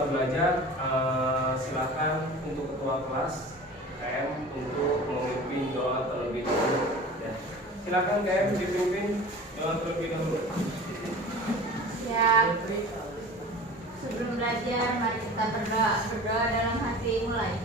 kita belajar, silakan untuk ketua kelas KM untuk memimpin doa terlebih dahulu. Ya. Silakan KM dipimpin doa terlebih dahulu. Siap. Sebelum belajar, mari kita berdoa. Berdoa dalam hati, mulai.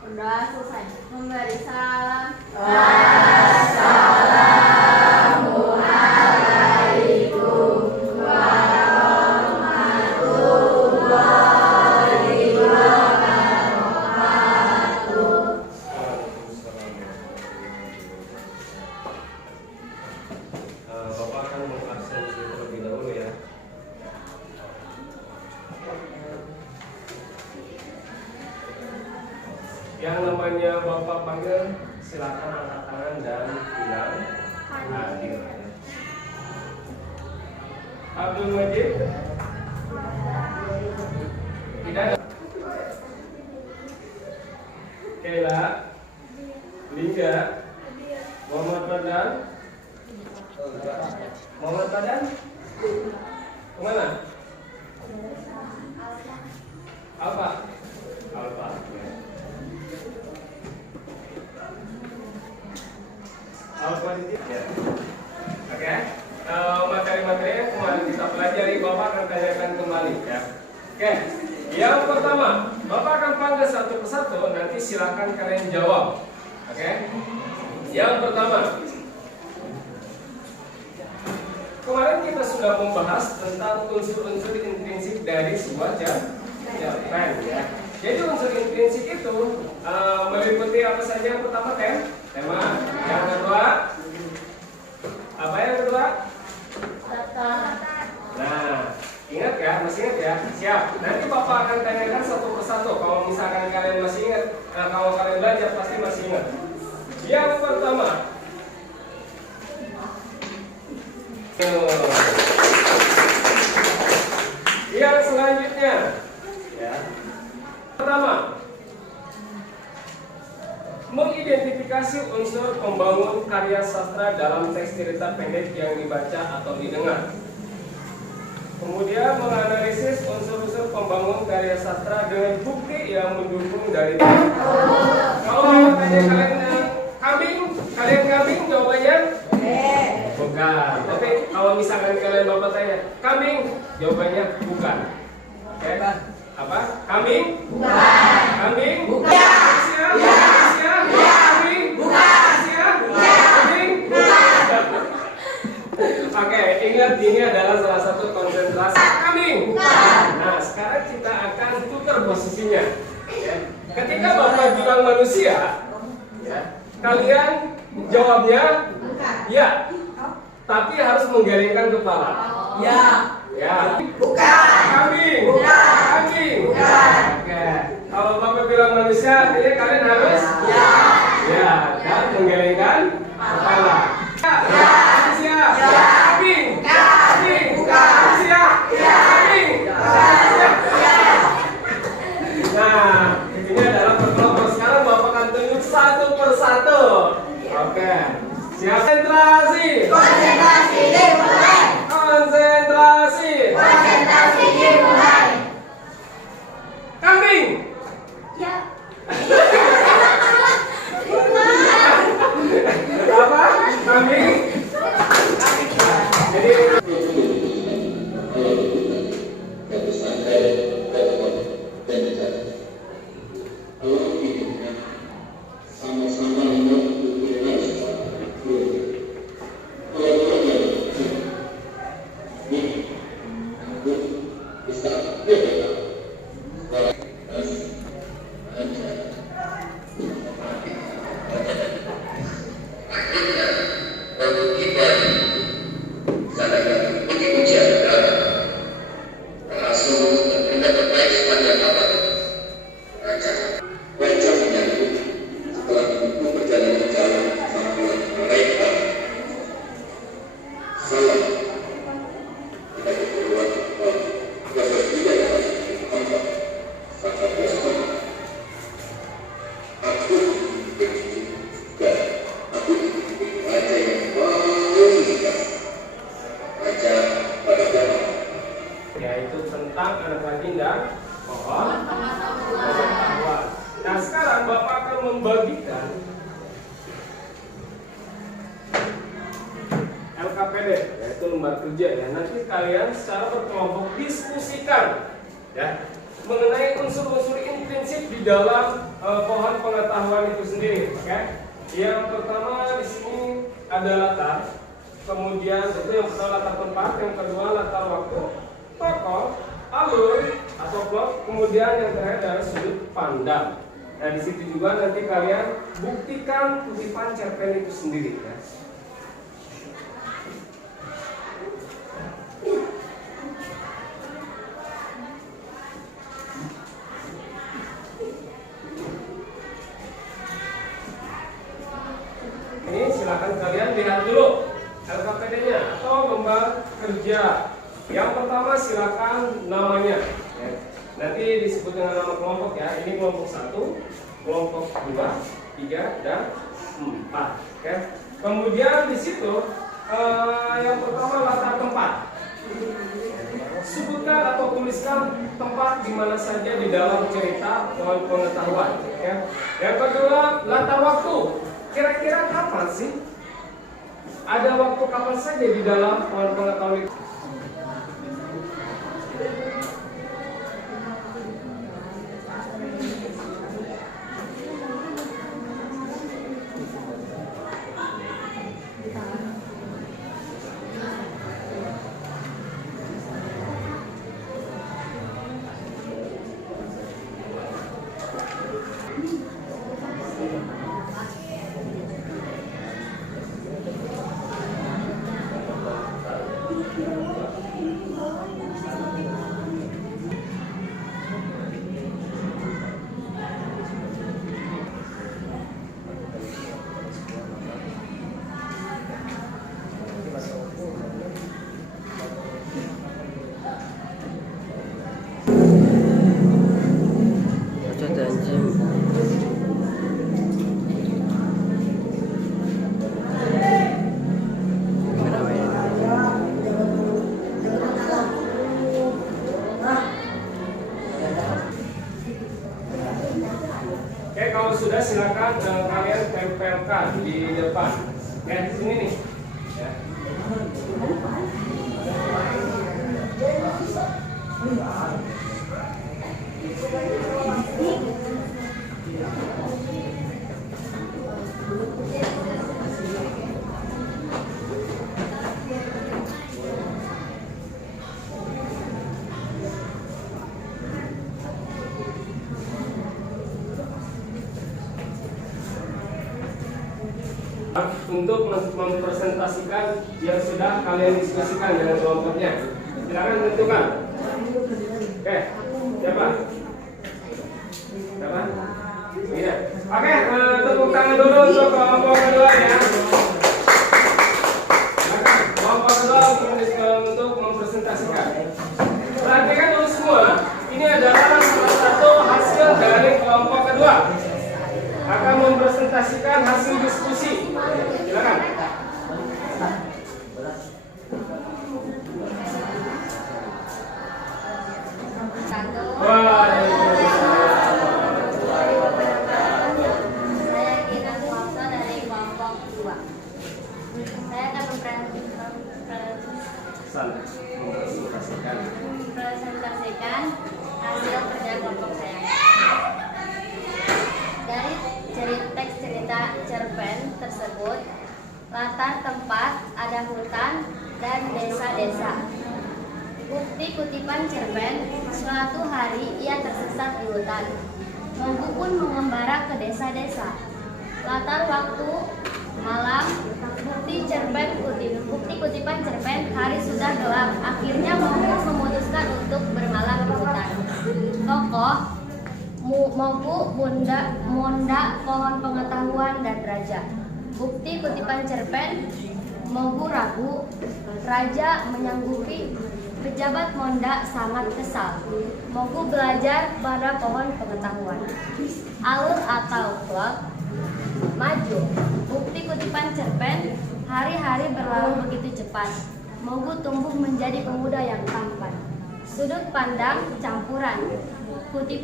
Berdoa selesai. Memberi salam. Assalamualaikum warahmatullahi wabarakatuh. Bapak akan mengabsensi terlebih dahulu ya. Yang namanya Bapak panggil, silakan angkat tangan dan bilang hadir. Abdul Majid, tidak ada. Kela, Lingga, Muhammad Badan, Muhammad Badan, kemana? Alfa, Alfa. Ya. Oke. Materi-materi yang kemarin kita pelajari Bapak akan tanyakan kembali ya. Oke. Yang pertama, Bapak akan panggil satu persatu, nanti silakan kalian jawab. Oke. Yang pertama, kemarin kita sudah membahas tentang unsur-unsur intrinsik dari sebuah cerpen ya. Jadi unsur intrinsik itu meliputi apa saja? Yang pertama tema. Yang kedua apa yang kedua? Nah, ingat ya, masih ingat ya? Siap. Nanti Bapak akan tanyakan satu persatu. Kalau misalkan kalian masih ingat, kalau kalian belajar pasti masih ingat. Yang pertama, yang selanjutnya, ya. Pertama, mengidentifikasi unsur pembangun karya sastra dalam teks cerita pendek yang dibaca atau didengar. Kemudian menganalisis unsur-unsur pembangun karya sastra dengan bukti yang mendukung dari teks. Kalau Bapak tanya kalian kambing, jawabannya bukan. Oke, kalau misalkan kalian Bapak tanya kambing, jawabannya bukan. Oke, apa? Kambing? Bukan. Kambing? Bukan. Ya. Oke, ingat ini adalah salah satu konsentrasi kambing. Nah, sekarang kita akan tukar posisinya. Ya. Ketika Bapak bilang manusia, ya, kalian jawabnya ya, tapi harus menggelengkan kepala. Ya. Bukan. Kambing. Bukan. Kambing. Bukan. Oke. Kalau Bapak bilang manusia, artinya kalian harus ya, dan menggelengkan kepala. Ya. Kambing. Bukan. Kambing. Nah, ini adalah perkelompok. Sekarang Bapak akan tunjuk satu persatu. Oke. Siap. Konsentrasi dimulai. Konsentrasi dimulai. Kambing. Ya. Apa? Kambing. Jadi lembar kerja ya. Nanti kalian secara berkelompok diskusikan ya mengenai unsur-unsur intrinsik di dalam pohon pengetahuan itu sendiri. Oke? Yang pertama di sini ada latar, kemudian itu yang pertama latar tempat, yang kedua latar waktu, tokoh, alur atau plot, kemudian yang terakhir adalah sudut pandang. Nah di situ juga nanti kalian buktikan kutipan cerpen itu sendiri ya. Ini silakan kalian lihat dulu LKPD-nya atau lembar kerja. Yang pertama silakan namanya. Ya. Nanti disebut dengan nama kelompok ya. Ini kelompok 1, kelompok 2, 3, dan 4. Oke. Kemudian di situ yang pertama latar tempat. Sebutkan atau tuliskan tempat di mana saja di dalam cerita pohon pengetahuan. Oke. Yang kedua latar waktu. Kira-kira kapan sih? Ada waktu kapan saja di dalam pohon pengetahuan itu? Oke, kalau sudah silakan kalian tempelkan di depan. Oke, sini nih. Ya. Untuk mempresentasikan yang sudah kalian diskusikan dengan kelompoknya, silakan tentukan. Oke, siapa? Siapa? Iya. Oke, tepuk tangan dulu untuk kelompok kedua ya. Silakan, kelompok kedua untuk mempresentasikan. Perhatikan dulu semua. Ini adalah salah satu hasil dari kelompok kedua. Akan mempresentasikan hasil diskusi. Silakan. Saya Gina Suwakso dari kelompok 2. Saya akan mempresentasikan hasil kerja kelompok saya. Dari teks cerita cerpen tersebut, latar tempat ada hutan dan desa-desa. Bukti kutipan cerpen, suatu hari ia tersesat di hutan. Mogu pun mengembara ke desa-desa. Latar waktu malam, bukti kutipan cerpen, hari sudah gelap. Akhirnya Mogu memutuskan untuk bermalam di hutan. Tokoh Mogu, Monda, pohon pengetahuan dan raja. Bukti kutipan cerpen, Mogu ragu, raja menyanggupi, pejabat Monda sangat kesal. Mogu belajar pada pohon pengetahuan. Alur atau plot, maju. Bukti kutipan cerpen, hari-hari berlalu begitu cepat. Mogu tumbuh menjadi pemuda yang tampan. Sudut pandang campuran. Bukti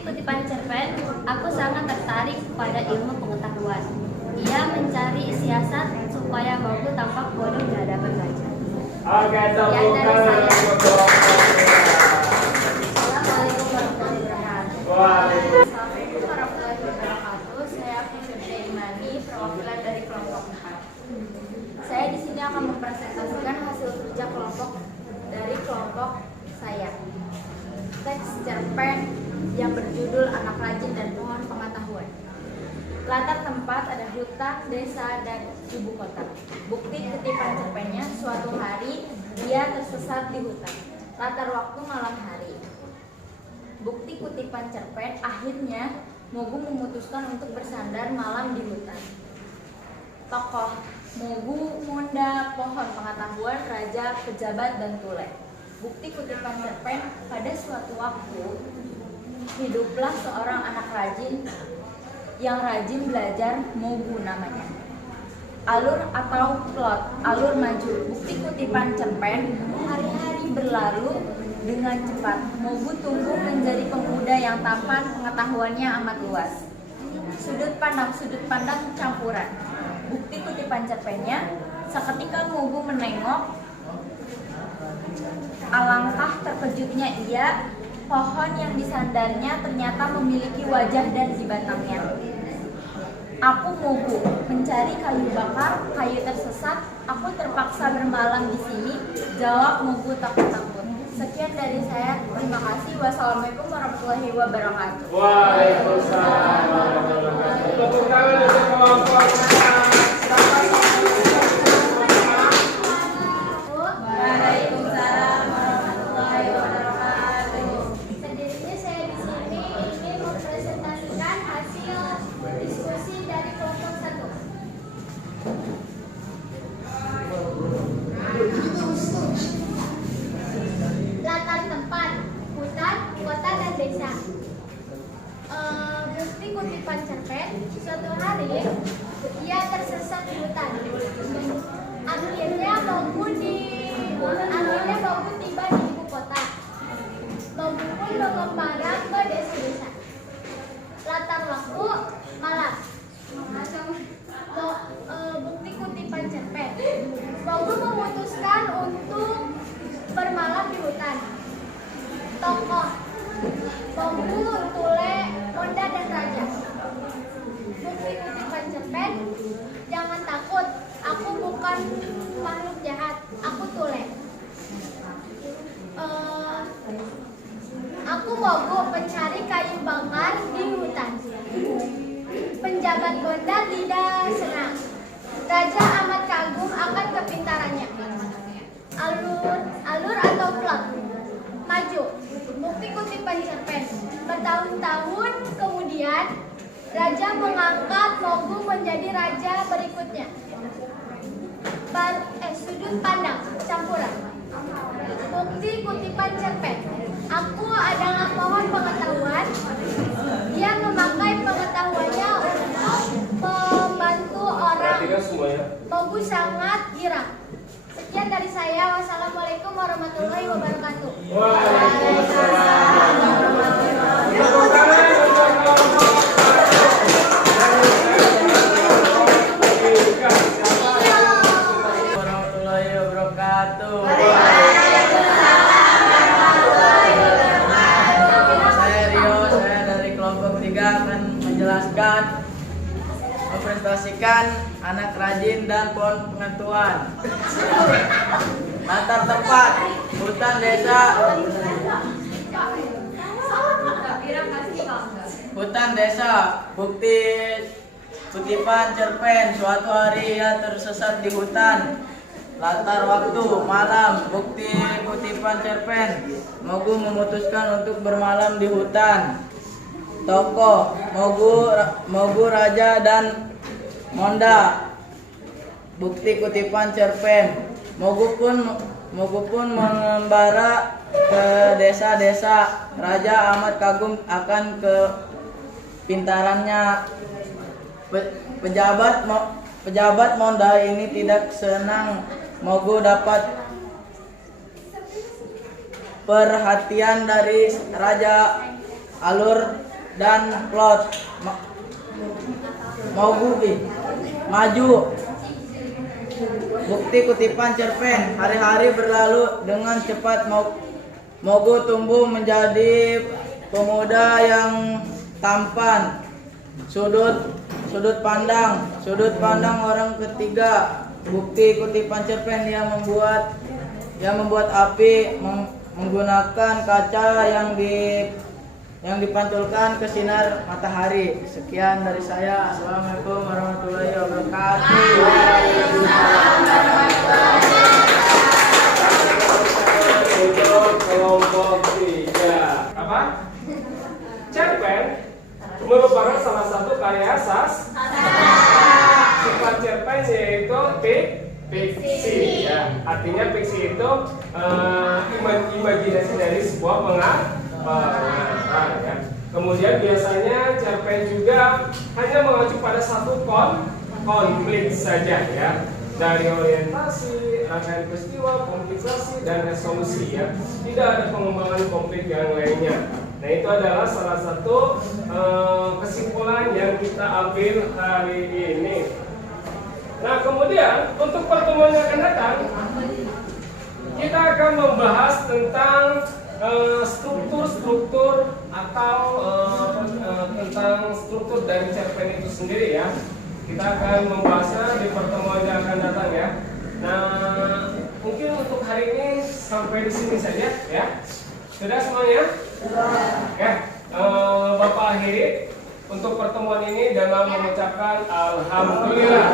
kutipan cerpen, aku sangat tertarik pada ilmu pengetahuan. Ia mencari siasat supaya Mogu tampak bodoh di hadapan raja. Oke, tepuk Sekian dari tangan saya. untuk kelompok. Assalamualaikum warahmatullahi wabarakatuh. Waalaikumsalam. Assalamualaikum warahmatullahi wabarakatuh. Saya Fisyuda Imani, perwakilan dari kelompok 4. Saya di sini akan mempresentasikan hasil kerja kelompok dari kelompok saya. Teks cerpen yang berjudul Anak Rajin dan Pohon Pengetahuan. Latar tempat ada hutan, desa, dan ibu kota. Bukti kutipan cerpennya, suatu hari dia tersesat di hutan. Latar waktu malam hari. Bukti kutipan cerpen, akhirnya Mogu memutuskan untuk bersandar malam di hutan. Tokoh Mogu, Monda, Pohon Pengetahuan, Raja, Pejabat, dan Tule. Bukti kutipan cerpen, pada suatu waktu hiduplah seorang anak rajin yang rajin belajar, Mogu namanya. Alur atau plot, alur maju. Bukti kutipan cerpen, hari-hari berlalu dengan cepat. Mogu tumbuh menjadi pemuda yang tampan, pengetahuannya amat luas. Sudut pandang campuran. Bukti kutipan cerpennya, seketika Mogu menengok, alangkah terkejutnya ia, pohon yang disandarnya ternyata memiliki wajah dan di batangnya. Aku Mogu, mencari kayu bakar, kayu tersesat, aku terpaksa bermalam di sini, jawab Mogu takut-takut. Sekian dari saya, terima kasih. Wassalamualaikum warahmatullahi wabarakatuh. Waalaikumsalam warahmatullahi wabarakatuh. Tepuk tangan untuk kelompok. Waalaikumsalam warahmatullahi wabarakatuh. Sendirinya saya di sini ingin mempresentasikan hasil diskusi dari kelompok 1. Latar tempat, hutan, kota, dan desa. Bukti kutipan cerpen, suatu hari ia tersesat di hutan. Akhirnya Mogu tiba di ibu kota. Mogu pun mengembara ke desa-desa. Latar waktu malam. Bukti kutipan cerpen. Mogu memutuskan untuk bermalam di hutan. Tokoh Mogu, Tule, Monda, dan Raja. Bukti kutipan cerpen, jangan takut, aku bukan makhluk jahat, aku Tule. Aku Mogu, pencari kayu bakar di hutan. Penjabat Monda tidak senang. Raja amat kagum akan kepintarannya. Alur atau plot, maju. Bukti kutipan cerpen, bertahun-tahun kemudian Raja mengangkat Mogu menjadi raja berikutnya. Sudut pandang campuran. Bukti kutipan cerpen, aku adalah pohon pengetahuan. Dia memakai pengetahuannya untuk membantu orang. Mogu sangat girang. Sekian dari saya. Wassalamualaikum warahmatullahi wabarakatuh. Waalaikumsalam warahmatullahi wabarakatuh. Saya Rio, saya dari kelompok 3 akan menjelaskan, mempresentasikan anak rajin dan pohon pengetahuan. Latar tempat, hutan, desa. Hutan, desa. Bukti kutipan cerpen, suatu hari ia tersesat di hutan. Latar waktu malam. Bukti kutipan cerpen, Mogu memutuskan untuk bermalam di hutan. Tokoh Mogu, Raja, dan Monda. Bukti kutipan cerpen, Mogu pun mengembara ke desa-desa. Raja amat kagum akan kepintarannya. Pejabat Monda ini tidak senang Mogu dapat perhatian dari Raja. Alur dan plot, Mogu maju. Bukti kutipan cerpen. Hari-hari berlalu dengan cepat. Mogu tumbuh menjadi pemuda yang tampan. Sudut pandang orang ketiga. Bukti kutipan cerpen yang membuat api menggunakan kaca yang dipantulkan ke sinar matahari. Sekian dari saya. Assalamualaikum warahmatullahi wabarakatuh. Untuk kelompok 3 apa? Cerpen merupakan salah satu karya sifat cerpen yaitu fiksi ya. Artinya fiksi itu imajinasi dari sebuah pengarang ya. Kemudian biasanya cerpen juga hanya mengacu pada satu konflik saja ya. Dari orientasi, rangkaian peristiwa, komplikasi, dan resolusi ya. Tidak ada pengembangan konflik yang lainnya. Nah, itu adalah salah satu kesimpulan yang kita ambil hari ini. Nah, kemudian untuk pertemuan yang akan datang, kita akan membahas tentang struktur atau tentang struktur dari cerpen itu sendiri ya. Kita akan membahasnya di pertemuan yang akan datang ya. Nah, mungkin untuk hari ini sampai di sini saja ya. Sudah semuanya? Ya. Bapak akhiri untuk pertemuan ini dengan mengucapkan alhamdulillah.